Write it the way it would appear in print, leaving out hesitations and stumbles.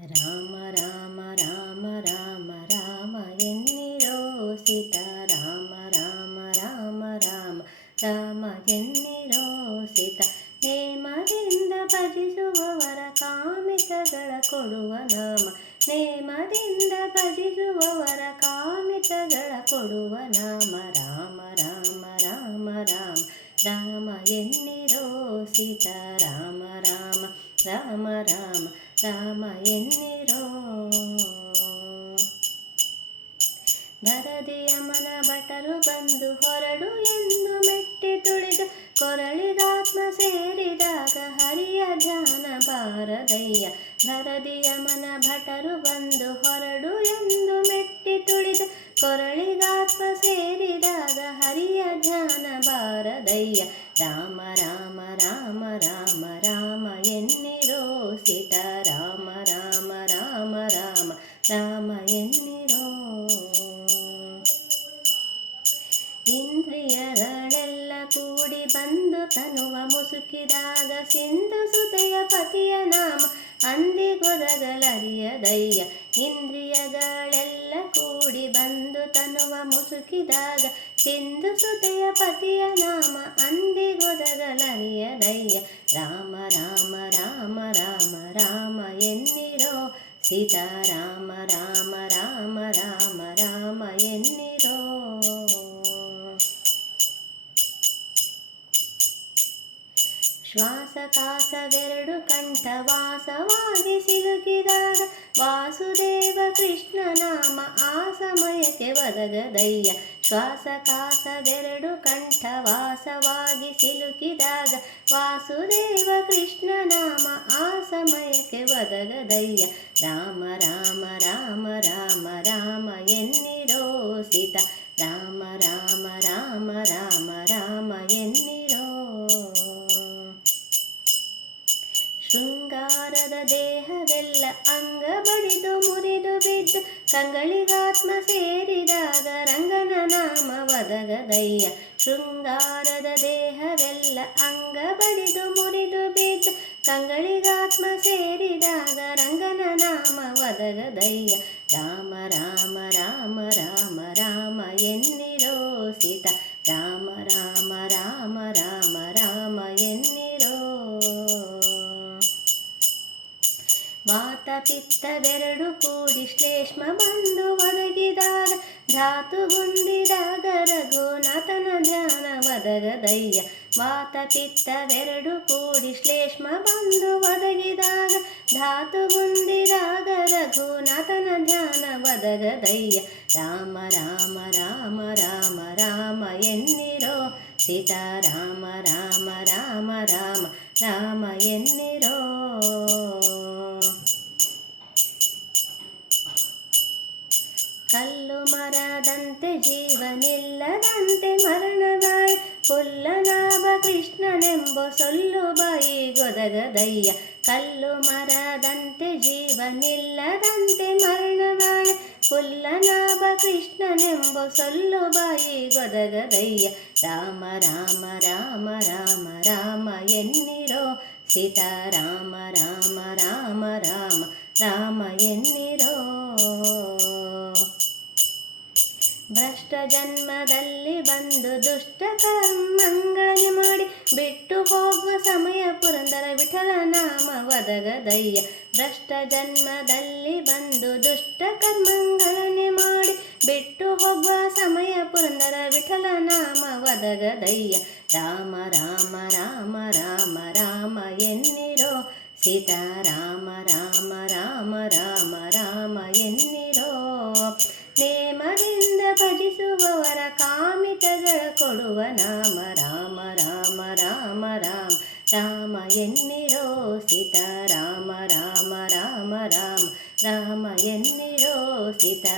ರಾಮ ರಾಮ ರಾಮ ರಾಮ ರಾಮ ಎನ್ನಿರೋ ಸೀತಾ ರಾಮ ರಾಮ ರಾಮ ರಾಮ ರಾಮ ಎನ್ನಿರೋ ಸೀತಾ ನೇಮದಿಂದ ಭಜಿಸುವವರ ಕಾಮಿತಗಳ ಕೊಡುವ ನಾಮ ನೇಮದಿಂದ ಭಜಿಸುವವರ ಕಾಮಿತಗಳ ಕೊಡುವ ನಾಮ ರಾಮ ರಾಮ ರಾಮ ರಾಮ ರಾಮ ಎನ್ನಿರೋ ಸೀತಾ ರಾಮ ರಾಮ ರಾಮ ರಾಮ ರಾಮ ಎನ್ನಿರೋ ಧರದಿಯಮನ ಭಟರು ಬಂದು ಹೊರಡು ಎಂದು ಮೆಟ್ಟಿ ತುಳಿದು ಕೊರಳಿಗಾತ್ಮ ಸೇರಿದಾಗ ಹರಿಯ ಧ್ಯಾನ ಬಾರದಯ್ಯ ಧರದಿಯಮನ ಭಟರು ಬಂದು ಹೊರಡು ಎಂದು ಮೆಟ್ಟಿ ತುಳಿದು ಕೊರಳಿಗಾತ್ಮ ಸೇರಿದಾಗ ಹರಿಯ ಧ್ಯಾನ ಬಾರದಯ್ಯ ರಾಮ ರಾಮ ರಾಮ ರಾಮ ರಾಮ ಎನ್ನಿರೋ ಸೀತಾ ರಾಮ ರಾಮ ರಾಮ ರಾಮ ರಾಮ ಎನ್ನಿರೋ ಇಂದ್ರಿಯಗಳೆಲ್ಲ ಕೂಡಿ ಬಂದು ತನುವ ಮುಸುಕಿದಾಗ ಸಿಂಧು ಸುತೆಯ ಪತಿಯ ನಾಮ ಅಂದಿಗೊದಗಳರಿಯದಯ್ಯ ಇಂದ್ರಿಯಗಳೆಲ್ಲ ಕೂಡಿ ಬಂದು ತನುವ ಮುಸುಕಿದಾಗ ಸಿಂಧು ಸುತೆಯ ಪತಿಯ ನಾಮ ಅಂದಿಗೊದಗಳರಿಯದಯ್ಯ ರಾಮ ರಾಮ ರಾಮ ರಾಮ ರಾಮ ಎನ್ನಿರೋ ಸೀತಾ ರಾಮ ರಾಮ ರಾಮ ರಾಮ ರಾಮ ಎನ್ನಿರೋ ಶ್ವಾಸಕಾಸವೆರಡು ಕಂಠವಾಸವಾಗಿ ಸಿಲುಕಿದಾಗ ವಾಸುದೇವ ಕೃಷ್ಣ ನಾಮ ಆ ಸಮಯಕ್ಕೆ ಒದಗದಯ್ಯ ಶ್ವಾಸಕಾಸವೆರಡು ಕಂಠವಾಸವಾಗಿ ಸಿಲುಕಿದಾಗ ವಾಸುದೇವ ಕೃಷ್ಣ ನಾಮ ಆ ಸಮಯಕ್ಕೆ ಒದಗದಯ್ಯ ರಾಮ ರಾಮ ರಾಮ ರಾಮ ರಾಮ ಎನ್ನಿರೋ ಸೀತಾ ರಾಮ ರಾಮ ರಾಮ ರಾಮ ರಾಮ ಎನ್ನಿರೋ ಶೃಂಗಾರದ ದೇಹವೆಲ್ಲ ಅಂಗ ಬಡಿದು ಮುರಿದು ಬಿದ್ದು ಕಂಗಳಿಗಾತ್ಮ ಸೇರಿದಾಗ ರಂಗನ ನಾಮ ಒದಗದಯ್ಯ ಶೃಂಗಾರದ ದೇಹವೆಲ್ಲ ಅಂಗ ಬಡಿದು ಮುರಿದು ಬಿದ್ದು ಕಂಗಳಿಗಾತ್ಮ ಸೇರಿದಾಗ ರಂಗನ ನಾಮ ಒದಗದಯ್ಯ ರಾಮ ರಾಮ ರಾಮ ರಾಮ ರಾಮ ಎನ್ನಿರೋ ಸೀತಾ ರಾಮ ರಾಮ ರಾಮ ರಾಮ ರಾಮ ಎನ್ನಿರೋ ವಾತ ಪಿತ್ತವೆರಡು ಕೂಡಿ ಶ್ಲೇಷ್ಮ ಬಂದು ಒದಗಿದಾಗ ಧಾತುಗುಂದಿದಾಗ ರಘುನಾಥನ ಧ್ಯಾನ ಒದಗದಯ್ಯ ವಾತ ಪಿತ್ತವೆರಡು ಕೂಡಿ ಶ್ಲೇಷ್ಮ ಬಂದು ಒದಗಿದಾಗ ಧಾತುಗುಂದಿದಾಗ ರಘುನಾಥನ ಧ್ಯಾನ ಒದಗದಯ್ಯ ರಾಮ ರಾಮ ರಾಮ ರಾಮ ರಾಮ ಎನ್ನಿರೋ ಸೀತಾ ರಾಮ ರಾಮ ರಾಮ ರಾಮ ರಾಮ ಎನ್ನಿರೋ ಕಲ್ಲು ಮರದಂತೆ ಜೀವನಿಲ್ಲದಂತೆ ಮರಣದಾಳ ಪುಲ್ಲನಾಭ ಕೃಷ್ಣನೆಂಬ ಸೊಲ್ಲು ಬಾಯಿಗೊದಗದಯ್ಯ ಕಲ್ಲು ಮರದಂತೆ ಜೀವನಿಲ್ಲದಂತೆ ಮರಣದಾಳ ಪುಲ್ಲನಾಭ ಕೃಷ್ಣನೆಂಬ ಸೊಲ್ಲು ಬಾಯಿಗೊದಗದಯ್ಯ ರಾಮ ರಾಮ ರಾಮ ರಾಮ ರಾಮ ಎನ್ನಿರೋ ಸೀತಾ ರಾಮ ರಾಮ ರಾಮ ರಾಮ ರಾಮ ಎನ್ನಿರೋ ಭ್ರಷ್ಟ ಜನ್ಮದಲ್ಲಿ ಬಂದು ದುಷ್ಟ ಕರ್ಮಗಳನ್ನು ಮಾಡಿ ಬಿಟ್ಟು ಹೋಗುವ ಸಮಯ ಪುರಂದರ ವಿಠಲ ನಾಮ ಒದಗದಯ್ಯ ಭ್ರಷ್ಟ ಜನ್ಮದಲ್ಲಿ ಬಂದು ದುಷ್ಟ ಕರ್ಮಗಳನ್ನೇ ಮಾಡಿ ಬಿಟ್ಟು ಹೋಗುವ ಸಮಯ ಪುರಂದರ ವಿಠಲ ನಾಮ ಒದಗದಯ್ಯ ರಾಮ ರಾಮ ರಾಮ ರಾಮ ರಾಮ ಎನ್ನಿರೋ ಸೀತಾ ರಾಮ ರಾಮ ರಾಮ ರಾಮ ರಾಮ ಎನ್ನಿರೋ ನೇಮದಿಂದ ಭಜಿಸುವವರ ಕಾಮಿತಗಳ ಕೊಡುವ ನಾಮ ರಾಮ ರಾಮ ರಾಮ ರಾಮ ರಾಮ ಎನ್ನಿರೋ ಸೀತಾ ರಾಮ ರಾಮ ರಾಮ ರಾಮ ರಾಮ ಎನ್ನಿರೋ ಸೀತಾ